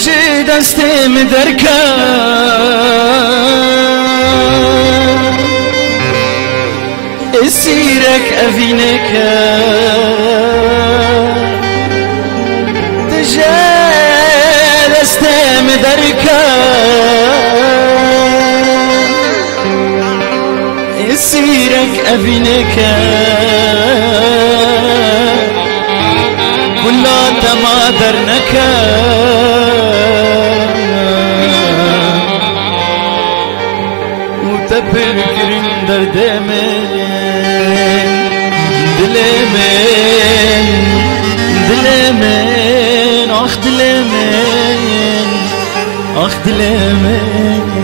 تجي دستي مدركة اسيرك افينك تجي دستي مدركة اسيرك افينك كلها تمادرنك وتبكرين دردمين دلمين دلمين اخ دلمين اخ دلمين